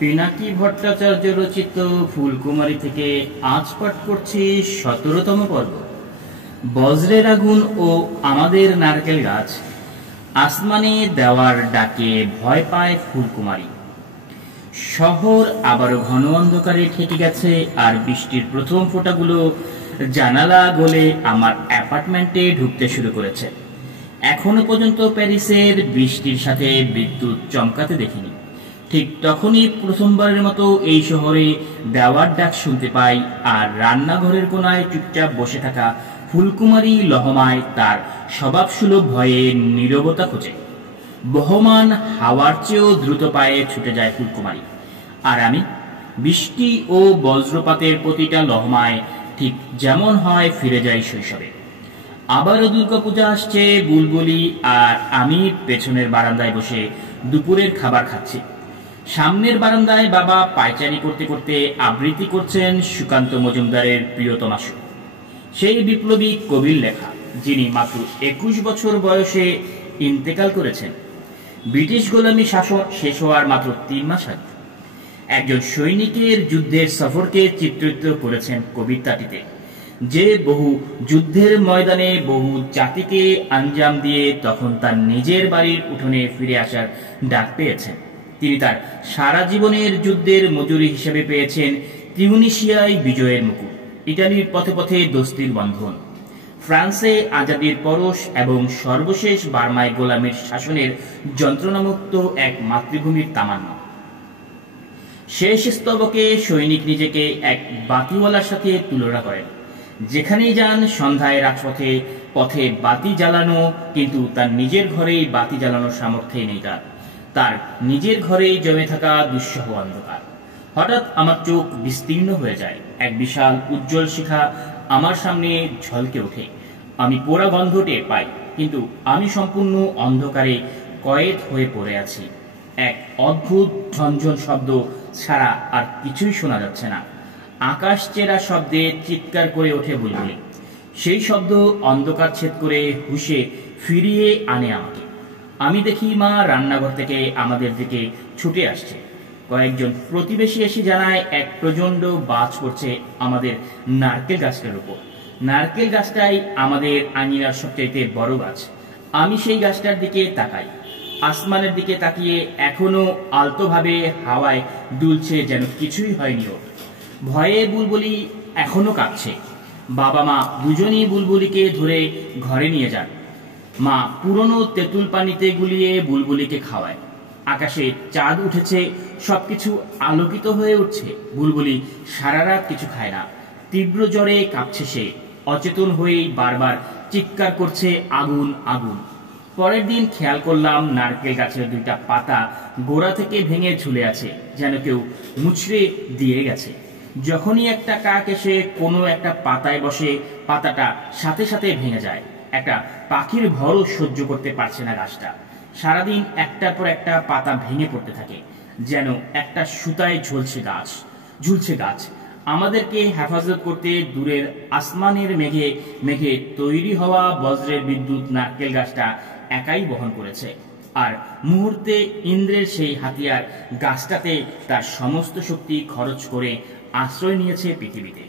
পিনাকি ভট্টাচার্য রচিত ফুলকুমারী থেকে আজ পাঠ করছি ১৭তম পর্ব। বজ্রের আগুন ও আমাদের নারকেল গাছ। আসমানে দেওয়ার ডাকে ভয় পায় ফুলকুমারী। শহর আবারও ঘন অন্ধকারে ঠেকে গেছে, আর বৃষ্টির প্রথম ফোঁটাগুলো জানালা গলে আমার অ্যাপার্টমেন্টে ঢুকতে শুরু করেছে। এখনো পর্যন্ত প্যারিসের বৃষ্টির সাথে বিদ্যুৎ চমকাতে দেখিনি। ঠিক তখনই প্রথমবারের মতো এই শহরে দেওয়ার ডাক শুনতে পাই, আর রান্নাঘরের কোনায় চুপচাপ বসে থাকা ফুলকুমারী লহমায় তার স্বভাবসুলভ ভয়ে নীরবতা খোঁজে। বহমান হাওয়ার চেয়েও দ্রুত পায়ে ছুটে যায় ফুলকুমারী, আর আমি বৃষ্টি ও বজ্রপাতের প্রতিটা লহমায় ঠিক যেমন হয় ফিরে যাই শৈশবে। আবারও দুর্গাপূজা আসছে। বুলবুলি আর আমি পেছনের বারান্দায় বসে দুপুরের খাবার খাচ্ছি। সামনের বারান্দায় বাবা পায়চারি করতে করতে আবৃত্তি করছেন সুকান্ত মজুমদারের প্রিয়তমা সুর, সেই বিপ্লবী কবির লেখা, যিনি মাত্র ২১ বছর বয়সে ইন্তেকাল করেছেন। ব্রিটিশ গোলামী শাসন শেষ হওয়ার মাত্র ৩ মাস আগে একজন সৈনিকের যুদ্ধের সফরকে চিত্রিত করেছেন কবিতাটিতে, যে বহু যুদ্ধের ময়দানে বহু জাতিকে আঞ্জাম দিয়ে তখন তার নিজের বাড়ির উঠোনে ফিরে আসার ডাক পেয়েছেন। তিনি তার সারা জীবনের যুদ্ধের মজুরি হিসেবে পেয়েছেন তিউনিসিয়ায় বিজয়ের মুকুট, ইটালির পথে পথে দোস্তির বন্ধন, ফ্রান্সে আজাদির পরশ এবং সর্বশেষ বার্মায় গোলামীর শাসনের যন্ত্রণামুক্ত এক মাতৃভূমির তামান্না। শেষ স্তবকে সৈনিক নিজেকে এক বাতিওয়ালার সাথে তুলনা করেন। যেখানেই যান সন্ধ্যায় রাজপথে পথে বাতি জ্বালানো, কিন্তু তার নিজের ঘরেই বাতি জ্বালানোর সামর্থ্যই নেই তার নিজের ঘরেই জমে থাকা দুঃসহ অন্ধকার। হঠাৎ আমার চোখ বিস্তীর্ণ হয়ে যায়। এক বিশাল উজ্জ্বল শিখা আমার সামনে ঝলকে ওঠে। আমি পোড়া গন্ধ টের পাই, কিন্তু আমি সম্পূর্ণ অন্ধকারে কয়েদ হয়ে পড়ে আছি। এক অদ্ভুত ঝনঝন শব্দ ছাড়া আর কিছুই শোনা যাচ্ছে না। আকাশ চেরা শব্দে চিৎকার করে ওঠে বুলবুলি। সেই শব্দ অন্ধকার ছেদ করে হুঁশে ফিরিয়ে আনে আমাকে। আমি দেখি মা রান্নাঘর থেকে আমাদের দিকে ছুটে আসছে। কয়েকজন প্রতিবেশী এসে জানায় এক প্রচণ্ড বাজ পড়ছে আমাদের নারকেল গাছটার উপর। নারকেল গাছটাই আমাদের আঙিনার সবচাইতে বড় গাছ। আমি সেই গাছটার দিকে তাকাই। আসমানের দিকে তাকিয়ে এখনো আলতোভাবে হাওয়ায় দুলছে, যেন কিছুই হয়নি ওর। ভয়ে বুলবুলি এখনো কাঁপছে। বাবা মা দুজনেই বুলবুলিকে ধরে ঘরে নিয়ে যান। মা পুরনো তেঁতুল পানিতে গুলিয়ে বুলবুলিকে খাওয়ায়। আকাশে চাঁদ উঠেছে, সবকিছু আলোকিত হয়ে উঠছে। বুলবুলি সারা রাত কিছু খায় না। তীব্র জ্বরে কাঁপছে সে। অচেতন হয়েই বারবার চিৎকার করছে, আগুন আগুন। পরের দিন খেয়াল করলাম নারকেল গাছের 2টা পাতা গোড়া থেকে ভেঙে ঝুলে আছে, যেন কেউ মুচড়ে দিয়ে গেছে। যখনই একটা কাক এসে কোনো একটা পাতায় বসে, পাতাটা সাথে সাথে ভেঙে যায়। একটা পাখির ভরও সহ্য করতে পারছে না গাছটা। সারাদিন একটার পর একটা পাতা ভেঙে পড়তে থাকে, যেন একটা সুতায় ঝুলছে গাছ। আমাদেরকে হেফাজত করতে দূরের আসমানের মেঘে মেঘে তৈরি হওয়া বজ্রের বিদ্যুৎ নারকেল গাছটা একাই বহন করেছে। আর মুহূর্তে ইন্দ্রের সেই হাতিয়ার গাছটাতে তার সমস্ত শক্তি খরচ করে আশ্রয় নিয়েছে পৃথিবীতে।